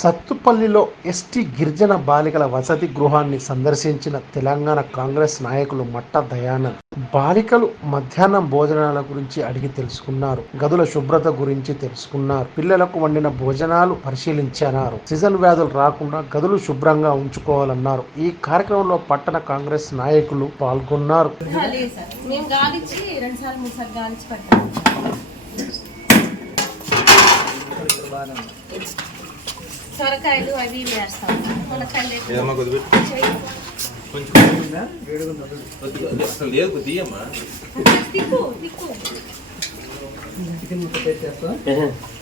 సత్తుపల్లిలో ST గిరిజన బాలికల వసతి గృహాన్ని సందర్శించిన తెలంగాణ కాంగ్రెస్ నాయకులు మట్ట దయానంద్. బాలికలు మధ్యాహ్నం భోజనాల గురించి అడిగి తెలుసుకున్నారు. గదుల శుభ్రత గురించి తెలుసుకున్నారు. పిల్లలకు వండిన భోజనాలు పరిశీలించారు సీజన్ వ్యాధులు రాకుండా గదులు శుభ్రంగా ఉంచుకోవాలన్నారు. ఈ కార్యక్రమంలో పట్టణ కాంగ్రెస్ నాయకులు పాల్గొన్నారు. మేము సొరకాయలు అవి వేస్తాం.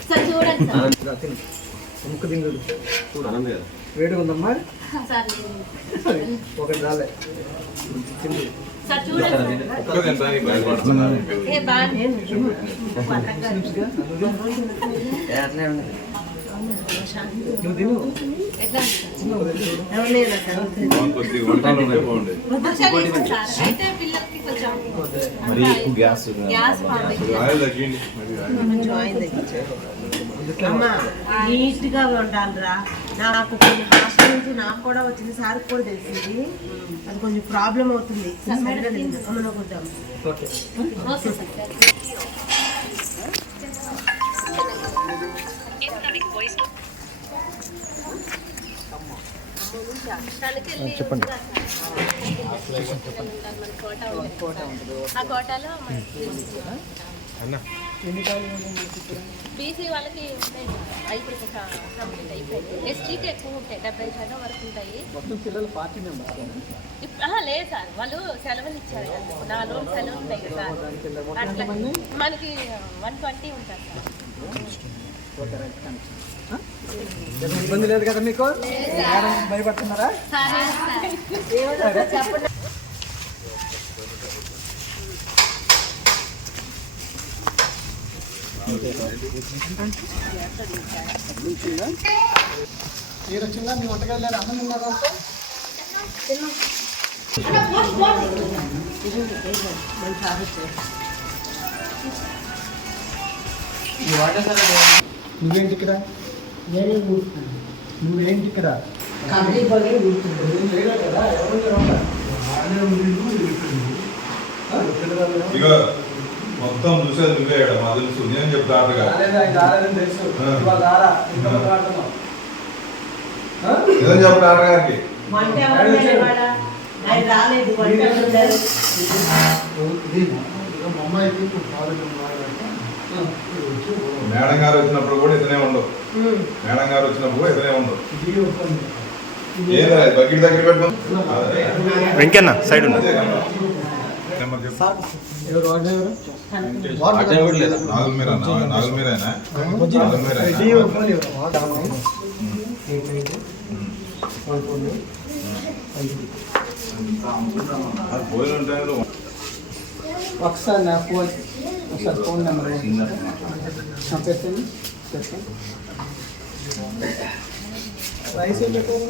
సార్ ముక్కు దింగుడు వేడిగా ఉందమ్మా సార్ లేదు. ఒకటి రాలే. చూడండి. మరి ఎక్కువ గ్యాస్ ఆయిల్ తగ్గింది నీట్గా ఉండాలిరా. నాకు కొన్ని హాస్టల్ నుంచి నాకు కూడా వచ్చింది సార్ కూడా తెలిసింది. అది కొంచెం ప్రాబ్లం అవుతుంది. చెప్పండి. ఆ కోటాలో బీసీ వాళ్ళకి ఉంటాయి. ఇప్పుడు కంప్లీట్ అయిపోయింది ఎస్టీకి ఎక్కువ ఉంటాయి. డెబ్బై శాతం వరకు ఉంటాయి. మొత్తం పిల్లలు పార్టీ లేదు సార్. వాళ్ళు సెలవులు ఇచ్చారు నాలుగు రోజులు సెలవులు ఉంటాయి కదా అట్లా. మనకి వన్ ట్వంటీ ఉంటారు సార్. ఇబ్బంది లేదు కదా మీకు? మేడం భయపడుతున్నారా? మీరు వచ్చిందా మీ వంటకాలు లేదా అన్నం ఉన్నారా నువ్వేంటి ఇక్కడ? నువ్వేంటి ఇక్కడ? ఏం చేయలేదు కదా ఎవరు. ఇక మొత్తం చూసేది నువ్వే మా తెలుసు. నేను చెప్తా ఆటగా? నిజం చెప్పండి ఆటగారికి ఎవరు వండారు మేడం గారు వచ్చినప్పుడు కూడా ఇతనే ఉండవు. మేడం గారు వచ్చినప్పుడు కూడా ఇతనే ఉండవు. ఏదా బకెట్ దగ్గర పెట్టుకో అదే. వెంకన్న సైడ్ ఒకసారి నా ఫోన్ ఒకసారి ఫోన్ నెంబర్ పెట్టండి చెప్పండి రైస్ ఏం పెట్టారు